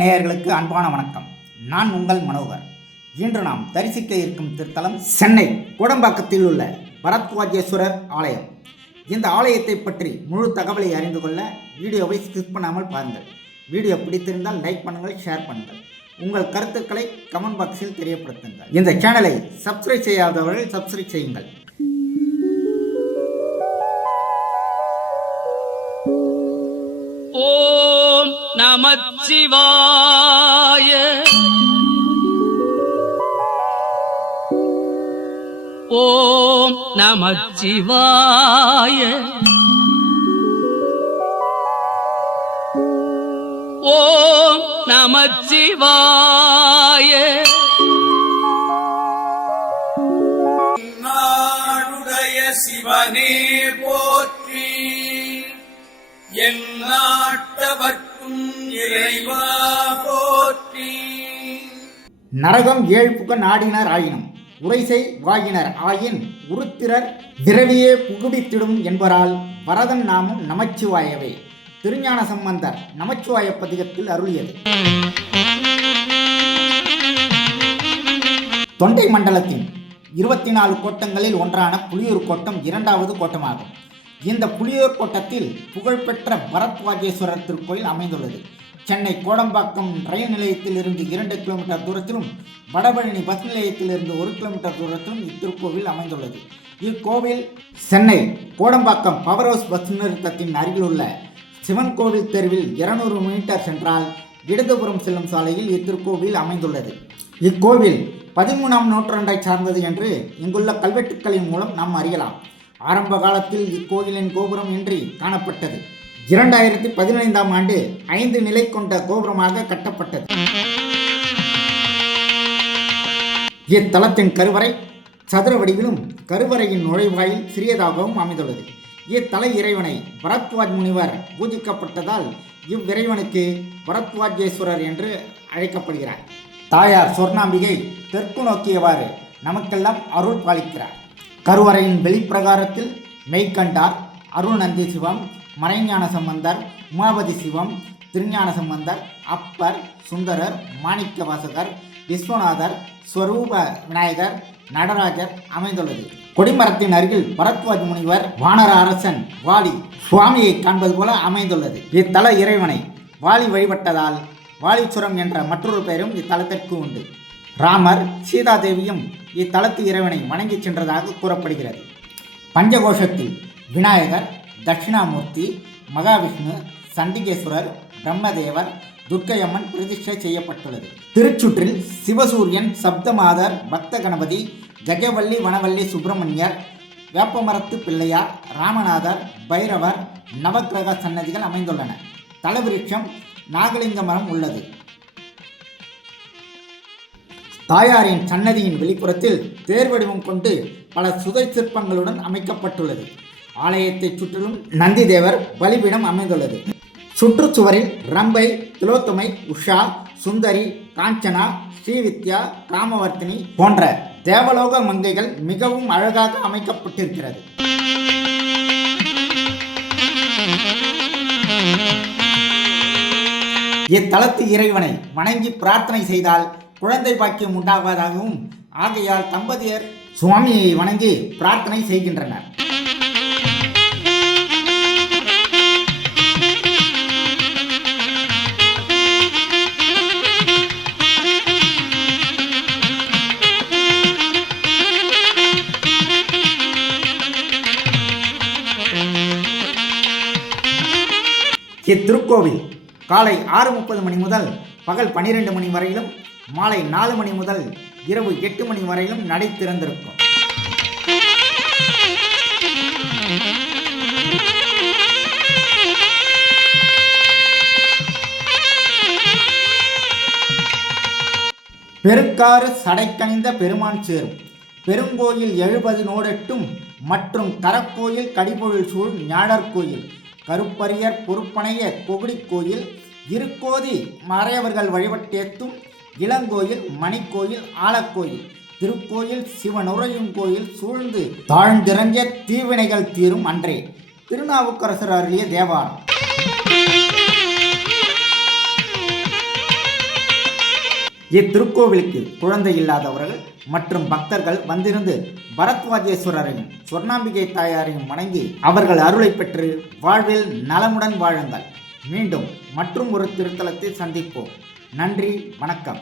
நேயர்களுக்கு அன்பான வணக்கம். நான் உங்கள் மனோகர். இன்று நாம் தரிசிக்க இருக்கும் திருத்தலம் சென்னை கோடம்பாக்கத்தில் உள்ள பரத்வாஜேஸ்வரர் ஆலயம். இந்த ஆலயத்தை பற்றி முழு தகவலை அறிந்து கொள்ள வீடியோவை ஸ்கிப் பண்ணாமல் பாருங்கள். வீடியோ பிடித்திருந்தால் லைக் பண்ணுங்கள், ஷேர் பண்ணுங்கள். உங்கள் கருத்துக்களை கமெண்ட் பாக்ஸில் தெரியப்படுத்துங்கள். இந்த சேனலை சப்ஸ்கிரைப் செய்யாதவர்கள் சப்ஸ்கிரைப் செய்யுங்கள். ஓம் நமச்சிவாய. ஓம் நமச்சிவாய. ஓம் நமச்சிவாய. நாடுடைய சிவனே போற்றி, என் நாட்டவர்க்கும் இறைவா போற்றி. நரகம் ஏழ்புக நாடினர் ஆயினும் உரைசை வாயினர் ஆயின் உருத்திரர் விரவியே புகுவித்திடும் என்பரால் வரதன் நாமும் நமச்சிவாயவே. திருஞான சம்பந்தர் நமச்சிவாய பதிகத்தில் அருளியது. தொண்டை மண்டலத்தின் 24 கோட்டங்களில் ஒன்றான புலியூர் கோட்டம் இரண்டாவது கோட்டமாகும். இந்த புலியூர் கோட்டத்தில் புகழ்பெற்ற பரத்வாஜேஸ்வரர் திருக்கோயில் அமைந்துள்ளது. சென்னை கோடம்பாக்கம் ரயில் நிலையத்தில் இருந்து 2 கிலோமீட்டர் தூரத்திலும் வடபழனி பஸ் நிலையத்தில் இருந்து 1 கிலோமீட்டர் தூரத்திலும் இத்திருக்கோவில் அமைந்துள்ளது. இக்கோவில் Chennai Kodambakkam power house bus நிறுத்தத்தின் அருகில் உள்ள சிவன் கோவில் தெருவில் 200 மீட்டர் சென்றால் இடதுபுறம் செல்லும் சாலையில் இத்திருக்கோவில் அமைந்துள்ளது. இக்கோவில் 13ஆம் நூற்றாண்டை சார்ந்தது என்று இங்குள்ள கல்வெட்டுக்களின் மூலம் நாம் அறியலாம். ஆரம்ப காலத்தில் இக்கோயிலின் கோபுரம் இன்றி காணப்பட்டது. 2015ஆம் ஆண்டு 5 நிலை கொண்ட கோபுரமாக கட்டப்பட்டது. இத்தலத்தின் கருவறை சதுர வடிவிலும் கருவறையின் நுழைவாயில் சிறியதாகவும் அமைந்துள்ளது. இத்தல இறைவனை பரத்வாஜ் முனிவர் பூஜிக்கப்பட்டதால் இவ்விறைவனுக்கு பரத்வாஜேஸ்வரர் என்று அழைக்கப்படுகிறார். தாயார் சொர்ணாம்பிகை தெற்கு நோக்கியவாறு நமக்கெல்லாம் அருள் பாலிக்கிறார். கருவறையின் வெளிப்பிரகாரத்தில் மெய்கண்டார், அருள்நந்தி சிவம், மறைஞான சம்பந்தர், உமாபதி சிவம், திருஞான சம்பந்தர், அப்பர், சுந்தரர், மாணிக்க வாசகர், விஸ்வநாதர், ஸ்வரூப விநாயகர், நடராஜர் அமைந்துள்ளது. கொடிமரத்தின் அருகில் பரத்வாஜ் முனிவர், வானர அரசன் வாலி சுவாமியை காண்பது போல அமைந்துள்ளது. இத்தல இறைவனை வாலி வழிபட்டதால் வாலீஸ்வரம் என்ற மற்றொரு பெயரும் இத்தலத்திற்கு உண்டு. ராமர் சீதாதேவியும் இத்தலத்து இறைவனை வணங்கி சென்றதாக கூறப்படுகிறது. பஞ்சகோஷத்தில் விநாயகர், தட்சிணாமூர்த்தி, மகாவிஷ்ணு, சண்டிகேஸ்வரர், பிரம்மதேவர், துர்க்கையம்மன் பிரதிஷ்டை செய்யப்பட்டுள்ளது. திருச்சுற்றில் சிவசூரியன், சப்தமாதர், பக்த கணபதி, கஜவல்லி, வனவல்லி, சுப்பிரமணியர், வேப்பமரத்து பிள்ளையார், ராமநாதர், பைரவர், நவக்கிரக சன்னதிகள் அமைந்துள்ளன. தலவிருட்சம் நாகலிங்க மரம் உள்ளது. தாயாரின் சன்னதியின் வெளிப்புறத்தில் தேர் வடிவம் கொண்டு பல சுதை சிற்பங்களுடன் அமைக்கப்பட்டுள்ளது. ஆலயத்தை சுற்றிலும் நந்தி தேவர் பலிபீடம் அமைந்துள்ளது. சுற்றுச்சுவரில் ரம்பை, திலோத்தமை, உஷா, சுந்தரி, காஞ்சனா, ஸ்ரீவித்யா, காமவர்த்தினி போன்ற தேவலோக மங்கைகள் மிகவும் அழகாக அமைக்கப்பட்டிருக்கிறது. இத்தலத்து இறைவனை வணங்கி பிரார்த்தனை செய்தால் குழந்தை பாக்கியம் உண்டாவதாகவும் ஆகையால் தம்பதியர் சுவாமியை வணங்கி பிரார்த்தனை செய்கின்றனர். இத்திருக்கோவில் காலை 6:30 மணி முதல் பகல் 12 மணி வரையிலும், மாலை 4 மணி முதல் இரவு 8 மணி வரையிலும் நடை திறந்திருக்கும். பெருக்காறு சடைக்கணிந்த பெருமான் சேரும் பெருங்கோயில் 70 நோடெட்டும் மற்றும் கரக்கோயில் கடிபொழில் சூழ் ஞாழற் கோயில், கருப்பரியர் பொறுப்பனைய கொகுடி கோயில், இருக்கோதி மறையவர்கள் வழிபட்டேத்தும் இளங்கோயில், மணிக்கோயில், ஆலக்கோயில், திருக்கோயில், சிவனுறையும் கோயில் சூழ்ந்து தாழ்ந்திறஞ்ச தீவினைகள் தீரும் அன்றே. திருநாவுக்கரசர் அருளிய தேவாரம். இத்திருக்கோவிலுக்கு குழந்தை இல்லாதவர்கள் மற்றும் பக்தர்கள் வந்திருந்து பரத்வாஜேஸ்வரரையும் சொர்ணாம்பிகை தாயாரையும் வணங்கி அவர்கள் அருளை பெற்று வாழ்வில் நலமுடன் வாழுங்கள். மீண்டும் மற்றும் ஒரு திருத்தலத்தில் சந்திப்போம். நன்றி, வணக்கம்.